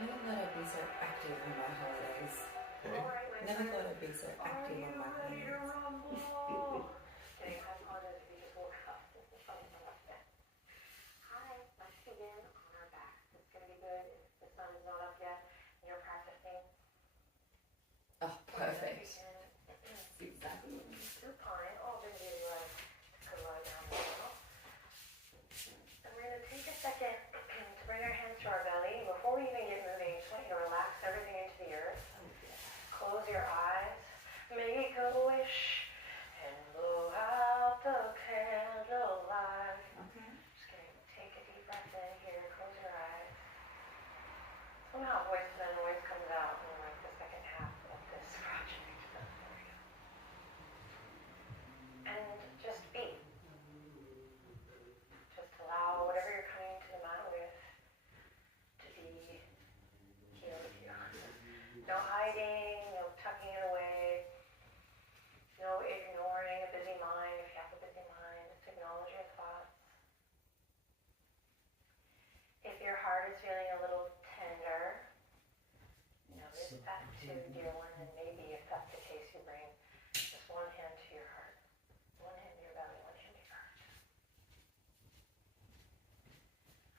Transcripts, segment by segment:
Never thought I'd be so active on my holidays. Hey? Never thought I'd be so active on my holidays. Hi, let's begin on our backs. It's going to be good if the sun is not up yet and you're practicing. Oh, perfect. Exactly. Supine. Oh, I've been really like to lie down now. And we're going to take a second to bring our hands to our belly. Before we even get moving, I just want you to relax everything into the earth. Close your eyes. Make a wish and blow out the candlelight. Okay. Just going to take a deep breath in here. Close your eyes. Somehow voice and noise comes out in like the second half of this project. There we go. And just be. Just allow whatever you're coming to the mat with to be here with you. No hiding, no tucking it away, no ignoring a busy mind if you have a busy mind. Just acknowledge your thoughts. If your heart is feeling a little tender, notice that too, dear one, and maybe if that's the case, you bring just one hand to your heart, one hand to your belly, one hand to your heart.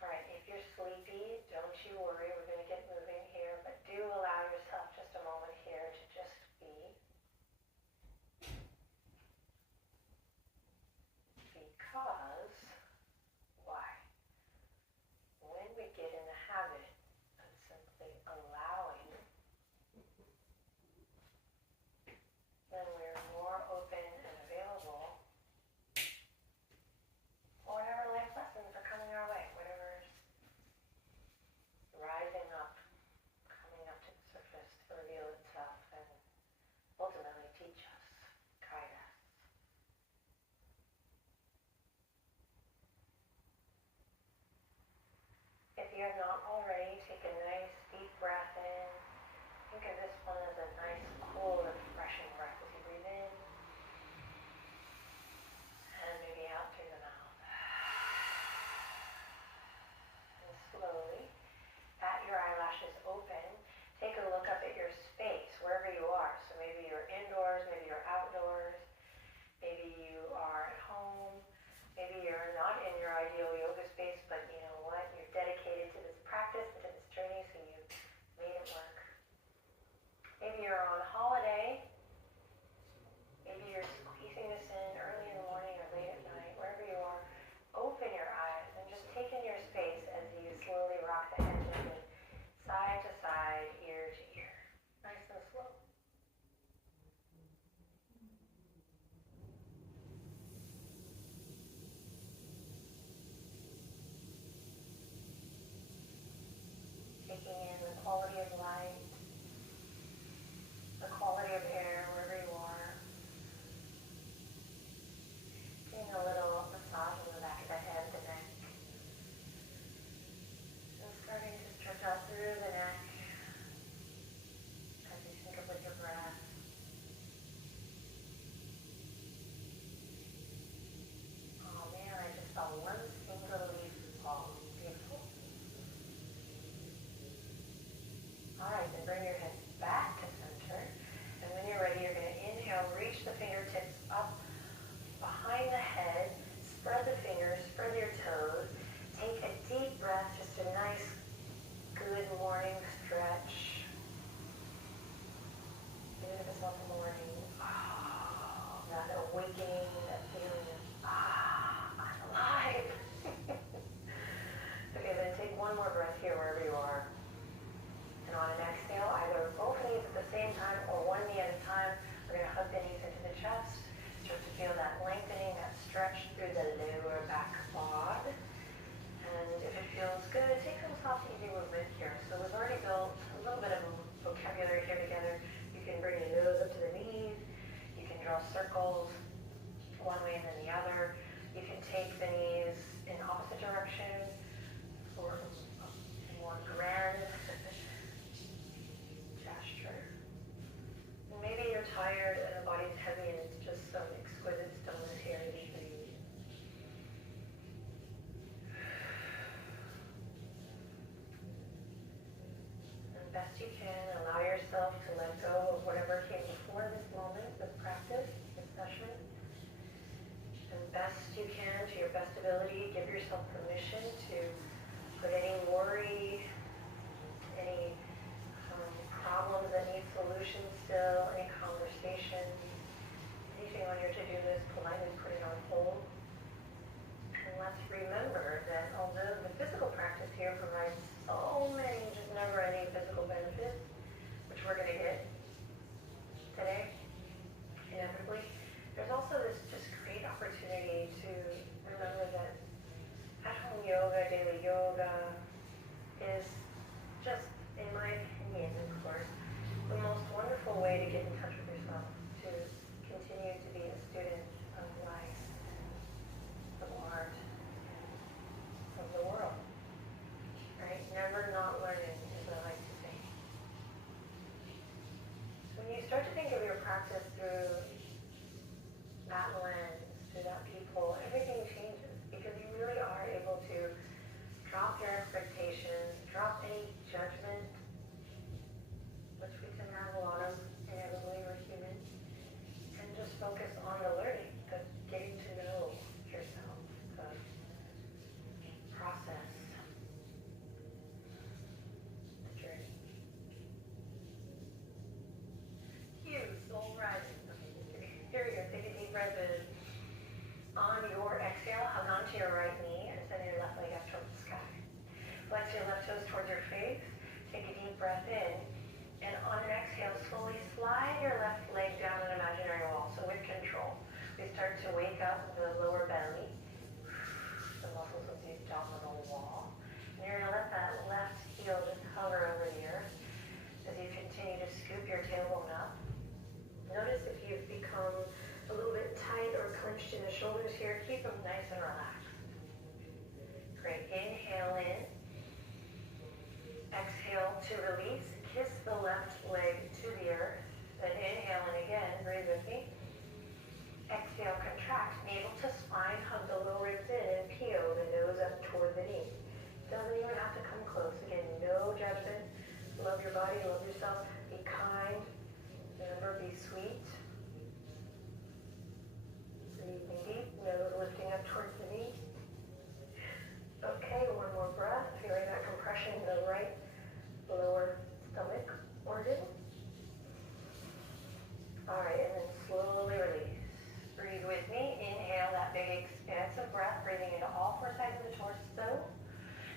All right, if you're sleepy, don't you worry, we're going to get moving here, but do allow yourself just a moment here to just be. Because, why? When we get in the habit of simply allowing, then we're more open and available for whatever life lessons are coming our way, whatever's rising up, coming up to the surface to reveal itself and ultimately teach us, guide us. If you have not already, take a nice deep breath in. Think of this one as a nice, cool, refreshing breath as you breathe in. And maybe out through the mouth. And slowly, bat your eyelashes open. Take a look up at your space, wherever you are. So maybe you're indoors, maybe you're outdoors. Maybe you are at home. Maybe you're not in your ideal yoga space, but you know what? You're dedicated to this practice and to this journey, so you made it work. Maybe you're on holiday. Maybe you're squeezing this in early in the morning or late at night, wherever you are. Open your eyes and just take in your space as you slowly rock the head gently, side to side, ear to ear. Nice and slow. Taking in the quality of light, the quality of air wherever you are. Getting a little massage on the back of the head, the neck. And starting to stretch out through the neck as you sync up with your breath. Oh man, I just saw one single leaf fall. Beautiful. Alright, then bring your head back to center. And when you're ready, you're going to inhale, reach the fingertips up behind the head, spread the fingers, spread your toes. Take a deep breath, just a nice, good morning stretch. Even if it's not the morning. That awakening, that feeling of, I'm alive. Okay, then take one more breath here wherever you are. And on an exhale, either both knees at the same time or one knee at a time. We're going to hug the knees into the chest. Start to feel that lengthening, that stretch through the lower back quad. And if it feels good, take some soft, easy movement here. So we've already built a little bit of vocabulary here together. You can bring your nose up to the knees. You can draw circles one way and then the other. You can take the knees in opposite directions for a more grand gesture. And maybe you're tired and the body's heavy and it's just some exquisite stillness here to be breathe. best you can, allow yourself to let go of whatever came before this moment, this practice, this session. And best you can, to your best ability, give yourself permission to put any worry, any problems that need solutions still, any conversation, anything on your to-do list, politely put it on hold. And let's remember that although the physical practice here provides so many just never-ending physical benefits, which we're going to get today, inevitably, there's also this just great opportunity to remember that at-home yoga, daily yoga, is just, in my opinion, of course, the most wonderful way to get in touch with yourself, to continue to be a student of life, of art, of the world, right? Never not learning, as I like to say. So when you start to think of your practice through that lens, through that people, everything changes, because you really are able to drop your expectations, drop any judgment, which we tend to have a lot of, inevitably we're human, and just focus on the learning, the getting to know yourself, the process, the journey. Cue, soul rising. Here we go, take a deep breath in. On your exhale, hug onto your right knee and send your left leg up towards the sky. Flex your left toes towards your face. Take a deep breath in. And on an exhale, slowly slide your left leg down an imaginary wall. So with control, we start to wake up the lower belly, the muscles of the abdominal wall. And you're going to let that left heel just hover over the earth as you continue to scoop your tailbone up. Notice if you've become a little bit tight or clenched in the shoulders here, keep them nice and relaxed. Great. Inhale in. Exhale to release. Kiss the left leg to the earth. Then inhale in again. Breathe with me. Exhale, contract. Navel to spine. Hug the low ribs in and peel the nose up toward the knee. Doesn't even have to come close. Again, no judgment. Love your body. Love yourself. Be kind. Remember, be sweet. Breathing deep, nose lifting up towards the knee. Okay, one more breath. Feeling that compression in the right lower stomach organ. Alright, and then slowly release. Breathe with me. Inhale that big expansive breath, breathing into all four sides of the torso.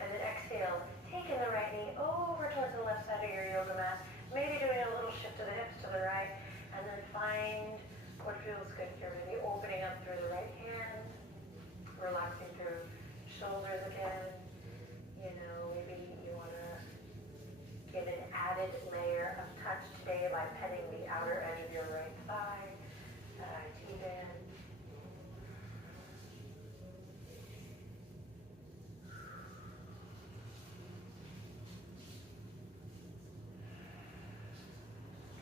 And then exhale, taking the right knee over towards the left side of your yoga mat. Maybe doing a little shift to the hips to the right. And then find what feels good here. Maybe opening up through the right hand, relaxing through shoulders again. You know, maybe you want to get an added layer of touch today by petting the outer edge of your right thigh, that IT band.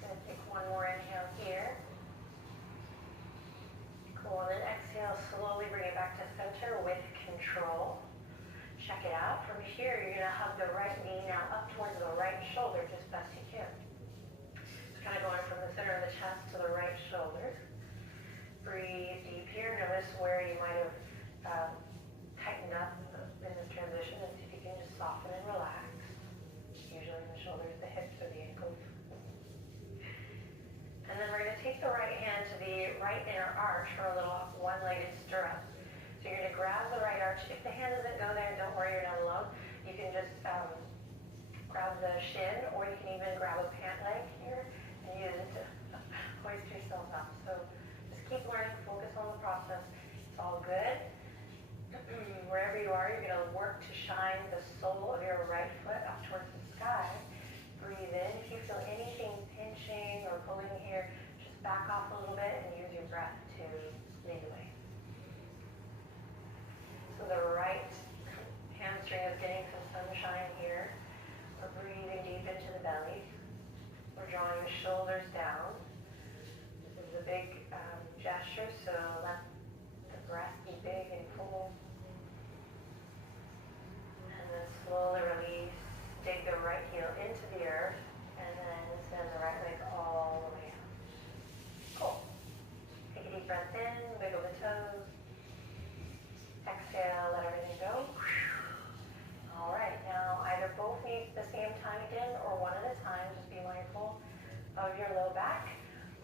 Gonna take one more inhale here. Cool, and then exhale, slowly bring it back to center with control. Check it out. From here, you're going to hug the right knee now up towards the right shoulder, just best you can. It's kind of going from the center of the chest to the right shoulder. Breathe deep here. Notice where you might have tightened up in this transition, and see if you can just soften and relax. Usually in the shoulders, the hips, or the ankles. And then we're going to take the right hand to the right inner arch for a little one-legged stirrup. So you're going to grab the right arch. If the hand doesn't go there, don't worry, you're not alone. You can just grab the shin, or you can even grab a pant leg here and use it to hoist yourself up. So just keep learning, focus on the process. It's all good. Wherever you are, you're going to work to shine the sole of your right foot up towards the sky. Breathe in. If you feel anything pinching or pulling here, just back off a little bit and use your breath to lead the way. So the right hamstring is getting some sunshine here. We're breathing deep into the belly. We're drawing the shoulders down. This is a big gesture, so let the breath be big and full. And then slowly release. Dig the right heel into the earth. breath in, wiggle the toes. Exhale, let everything go. All right, now either both knees at the same time again or one at a time. Just be mindful of your low back.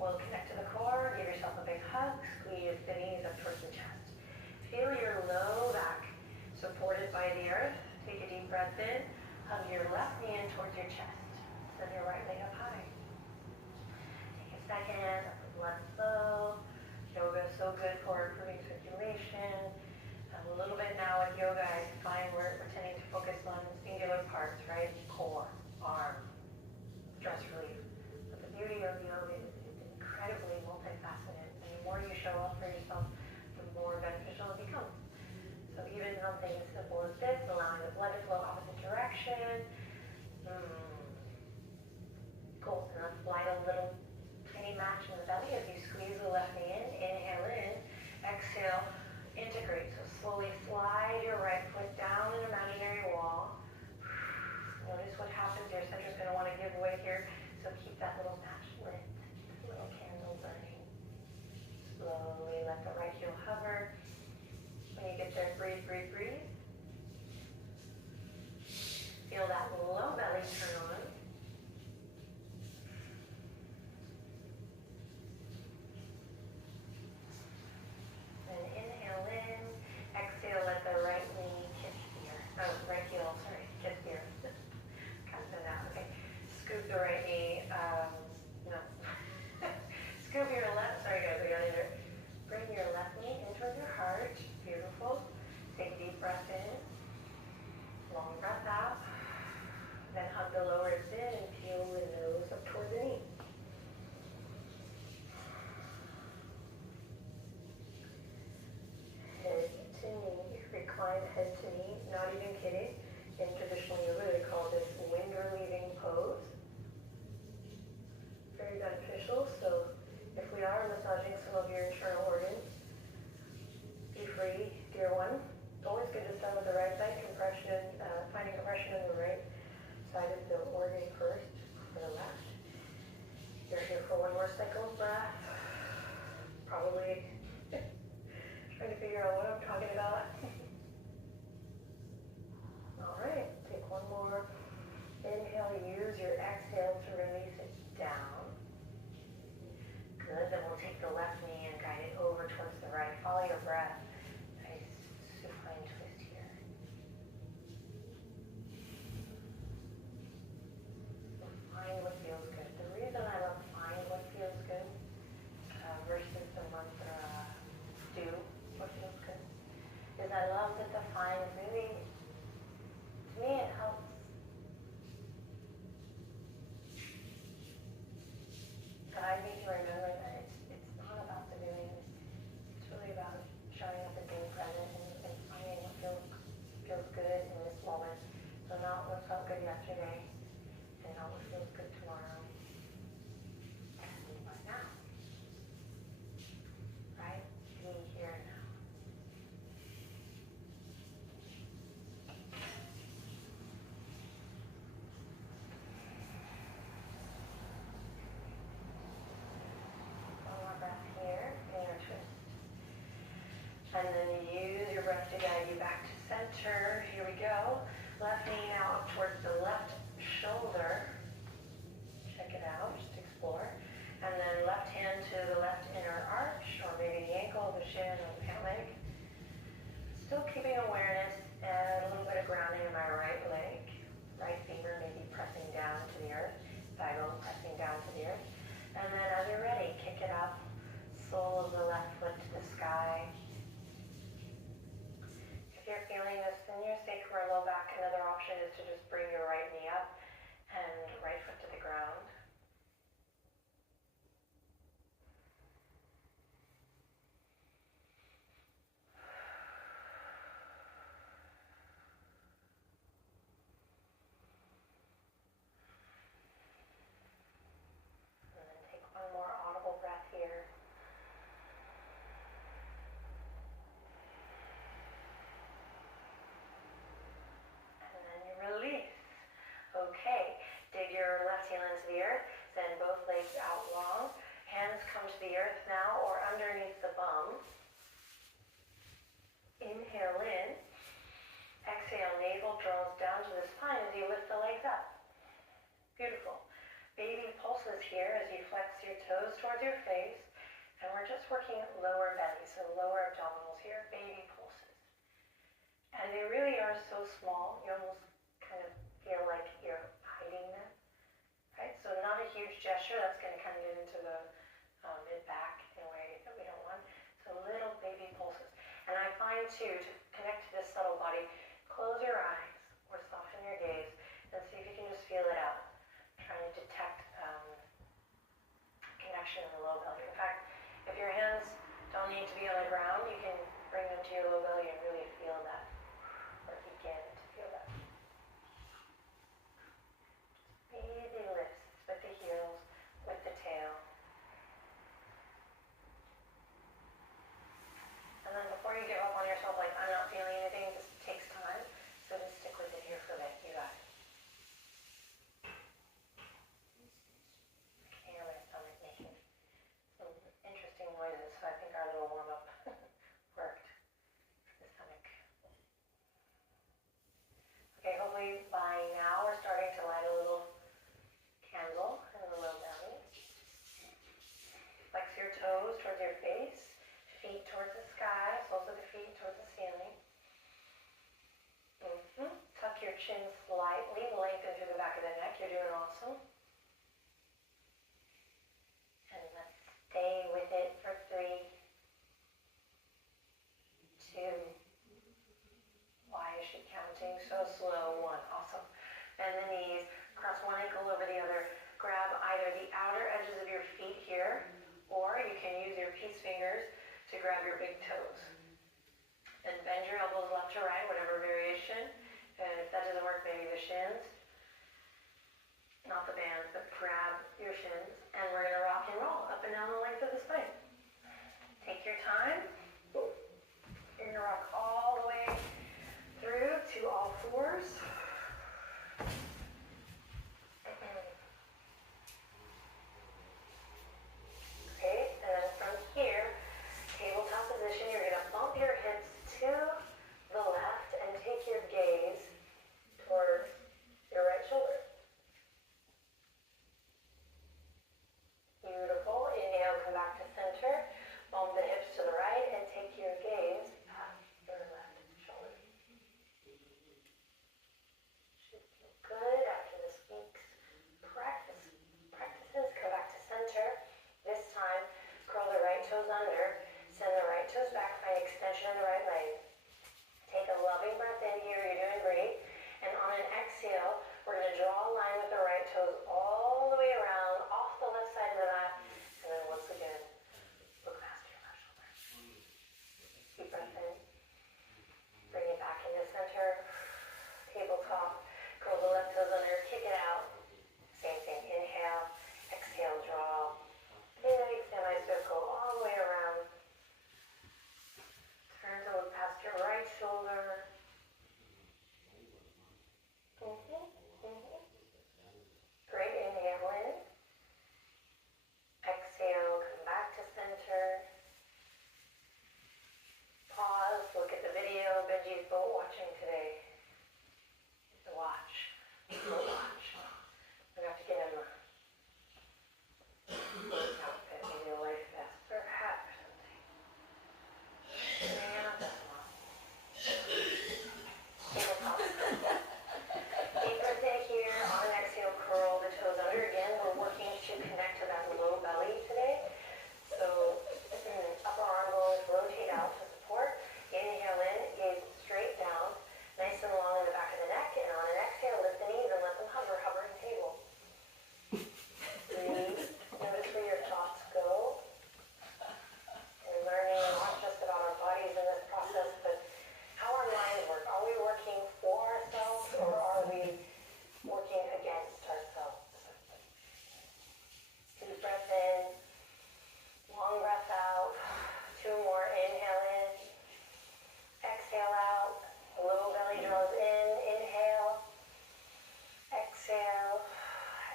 We'll connect to the core, give yourself a big hug, squeeze the knees up towards the chest. Feel your low back supported by the earth. Take a deep breath in, hug your left knee in towards your chest. Send your right leg up high. Take a second, let the blood flow. Yoga is so good for improving circulation. A little bit now with yoga, I find we're tending to focus on singular parts, right? Core, arm, stress relief. But the beauty of yoga is it's incredibly multifaceted. And the more you show up for yourself, the more beneficial it becomes. So even something as simple as this, allowing the blood to flow opposite direction. Cool. And let's slide a little tiny match in the belly as you squeeze the left knee in. Inhale in. Exhale. Integrate. So slowly slide your right foot down an imaginary wall. Notice what happens. Your center is going to want to give way here. So keep that little match lit, little candle burning. Slowly let the right heel hover. When you get there, breathe, breathe, breathe. Feel that low belly turn on. And inhale in. Exhale, let the right knee kiss the earth. Oh, right heel, sorry, kiss the earth. Cut that out, okay. Scoop the right knee, no. Scoop your left, sorry guys, I got it there. Bring your left knee in towards your heart. Beautiful. Take a deep breath in. Long breath out. Then hug the lower ribs in and peel the nose up toward the knee. Head to knee. Recline head to knee. Not even kidding. In traditional yoga, they call this wind relieving pose. Very beneficial. So if we are massaging some of your internal organs, be free, dear one. Always good to start with the right side, compression, finding compression in the right side of the organ first, for the left. You're here for one more cycle of breath. Probably trying to figure out what I'm talking about. All right, take one more. Inhale, use your exhale to release it down. Good, then we'll take the left knee and guide it over towards the right. Follow your breath. Nice supine twist here. Find what feels good. The reason I love find what feels good versus the mantra do what feels good is I love that the find really, to me it helps guide me to remember that it's not about the doing, it's really about showing up and being present and finding what feels good in this moment. So not what felt good yesterday and not what feels good tomorrow. But now. Right? Be here and now. One more breath here, inner twist. And then use your breath to guide you back to center. Here we go. Left knee now up towards the left shoulder. Check it out, just explore. And then left hand to the left inner arch, or maybe the ankle, the shin, or the pant leg. Still keeping awareness and a little bit of grounding in my right leg. Right finger maybe pressing down to the earth. Thigh bone pressing down to the earth. And then as you're ready, kick it up. Sole of the left foot to the sky. If you're feeling this in your sacrum or low back, another option is to just bring your right knee up and right foot to the ground. to connect to this subtle body, close your eyes or soften your gaze and see if you can just feel it out. Trying to detect connection in the low belly. In fact, if your hands don't need to be on the ground, you can bring them to your low belly and really feel that, or begin to feel that. Easy lifts with the heels, with the tail. And then before you give up on yourself, like, I'm not feeling anything, this takes time. So just stick with it here for a bit. You got it. I can hear my stomach making some interesting noises, so I think our little warm-up worked for the stomach. Okay, hopefully by now we're starting to light a little candle in the low belly. Flex your toes towards your face, feet towards the sky, soles of the feet towards the ceiling. Tuck your chin slightly, lengthen through the back of the neck. You're doing awesome. And let's stay with it for 3, 2. Why is she counting so slow? 1. Awesome. Bend the knees. Cross one ankle over the other. Grab either the outer edges of your feet here, or you can use your peace fingers to grab your big toes. And bend your elbows left to right, whatever variation. And if that doesn't work, maybe the shins. Not the bands, but grab your shins. And we're going to rock and roll up and down the length of the spine. Take your time. You're going to rock all the way through to all fours. Okay, and then from here, tabletop position, you're going to bump your hips to the left and take your gaze towards your right shoulder. Beautiful. Inhale, come back to center. Bump the hips to the right and take your gaze past your left shoulder. Should feel good after this week's practices. Come back to center. This time, curl the right toes under. Send the right toes back. Find extension of the right leg. Take a loving breath in here. You're doing great. And on an exhale, we're going to draw a line with the right toes all the way around, off the left side of the mat. And then once again, look past your left shoulder. Deep breath in. Bring it back into center. Tabletop. Curl the left toes under. Kick it out. Same thing. Inhale. Exhale. Draw. Big semicircle all the way around. Turn to look past your right shoulder. Great. Inhale in. Exhale. Come back to center. Pause. Look at the video. Benji's boat watching today. The watch. Boat watch. We have to get him outfit, maybe a life vest or a hat or something. And that's one. Tabletop. Deep breath in here. On an exhale, curl the toes under. Again, we're working to connect to that low belly today. So upper arm bones rotate out to support. Inhale in, gaze straight down, nice and long in the back of the neck. And on an exhale, lift the knees and let them hover, hovering table. Breathe. Notice where your thoughts go. We're learning not just about our bodies in this process, but how our minds work. Are we working for ourselves or are we working against ourselves? Deep breath in, long breath out. 2 more. Inhale in, exhale out. Low belly draws in. Inhale, exhale,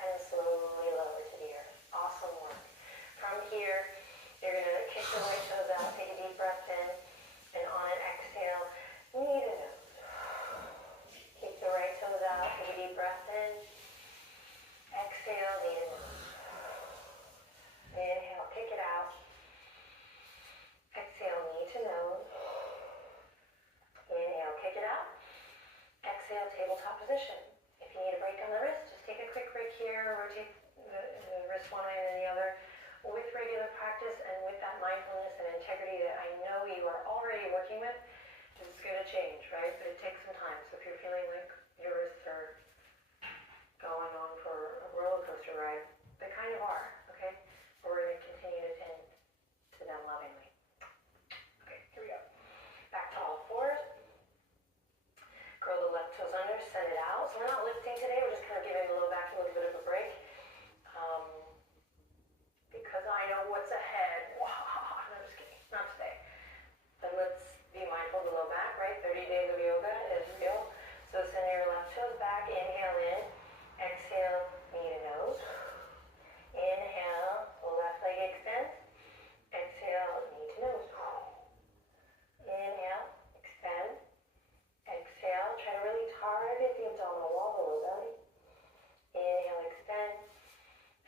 and slowly lower to the earth. Awesome work. From here, you're going to kick the right toes out, take a deep breath in, and on an exhale, knee to nose. Kick the right toes out, take a deep breath in, exhale, knee to nose. Inhale, kick it out. Exhale, knee to nose. Inhale, kick it out. Exhale, tabletop position. If you need a break on the wrist, just take a quick break here, rotate the wrist one way and then the other. With regular practice and with that mindfulness and integrity that I know you are already working with, going to change, right? But it takes some time. So if you're feeling like your wrists are going on for a roller coaster ride, they kind of are, okay? But we're going to continue to tend to them lovingly. Okay, here we go. Back to all fours. Curl the left toes under, send it out. So we're not lifting today, we're just kind of giving the low back a little bit of a break. Because I know what's ahead. No, just kidding, not today. But let's be mindful of the low back, right? 30 days of yoga is real. So send your left toes back, inhale in, exhale, knee to nose. Inhale, left leg extends, exhale, knee to nose. Inhale, extend, exhale, try to really target the abdominal wall, the low belly. Inhale, extend,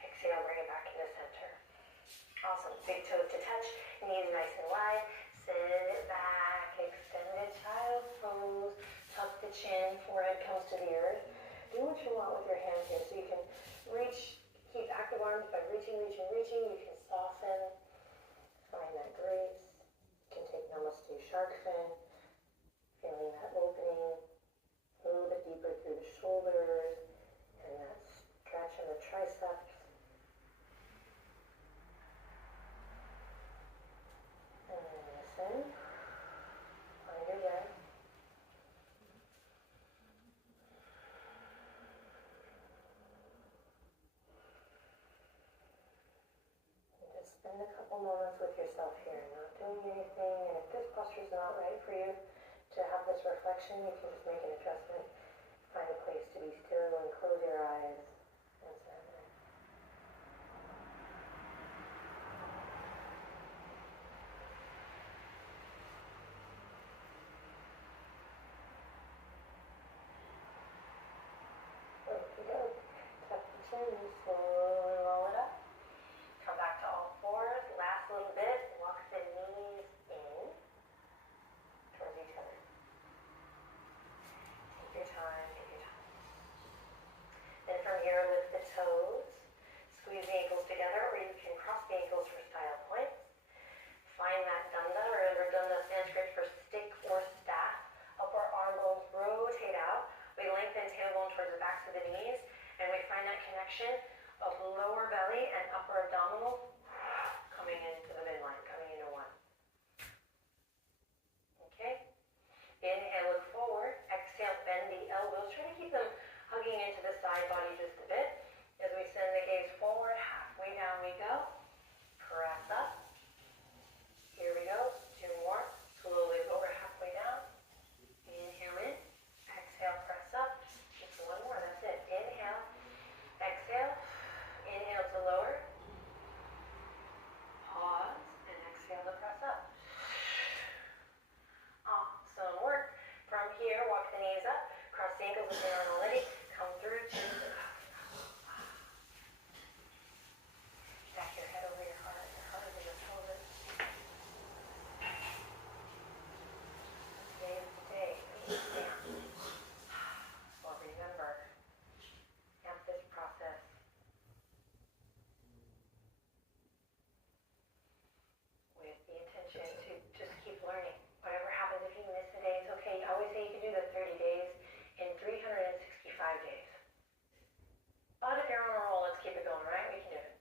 exhale, bring it back into center. Awesome, big toes to touch, knees nice and wide, send it back, extended child's pose, tuck the chin, forehead comes to the earth. Do what you want with your hands here, so you can reach, keep active arms by reaching, you can soften, find that grace. You can take Namaste Shark Fin, feeling that opening a little bit deeper through the shoulders, and that stretch in the triceps. And listen, find your breath. Just spend a couple moments with yourself here, not doing anything, and if this posture is not right for you to have this reflection, you can just make an adjustment, find a place to be still and close your eyes and surrender. Okie doke. Tuck the chin, slowly roll it up. Come back to all fours. Last little bit. Walk the knees in towards each other. Take your time, take your time. Then from here, lift the toes. Squeeze the ankles together, or you can cross the ankles for style points. Find that danda. Remember, danda Sanskrit for stick or staff. Upper arm bones rotate out. We lengthen tailbone towards the backs of the knees, and we find that connection of lower belly and upper abdominal coming into the midline, coming into one. Okay? Inhale, look forward. Exhale, bend the elbows. Try to keep them hugging into the side body just a bit. As we send the gaze forward, halfway down we go. Press up. Here we go. 2 more. Slowly lower halfway down. Inhale in. Exhale, press up. Just 1 more. That's it. Inhale. Exhale. Inhale to lower. Pause. And exhale to press up. Awesome work. From here, walk the knees up. Cross the ankles if they aren't already. Come through to the back your head over your heart over your shoulders. Day to day, well, remember, amp this process. With the intention to just keep learning. Whatever happens, if you miss a day, it's okay. I always say you can do the 30 days in 365 days. But if you're on a roll, let's keep it going, right? We can do it.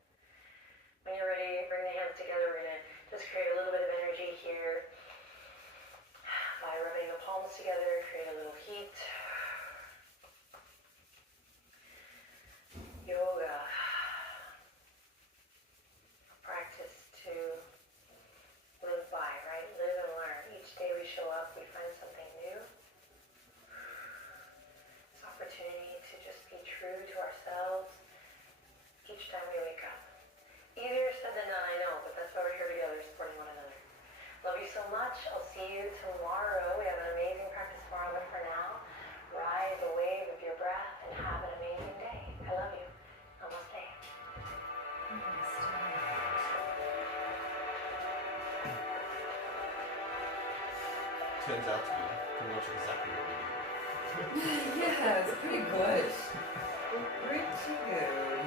When you're ready, bring the hands together. We're going to just create a little bit of energy here by rubbing the palms together, create a little heat. Yoga. A practice to live by, right? Live and learn. Each day we show up, we find something new. This opportunity to just be true to ourselves each time we wake up. Easier said than done, I know, but that's why we're here together, supporting one another. Love you so much. I'll see you tomorrow. We have an amazing practice tomorrow, but for now, ride the wave of your breath and have an amazing day. I love you. Namaste. Turns out to be pretty much exactly what we needed. Yeah, it's pretty good. Pretty good.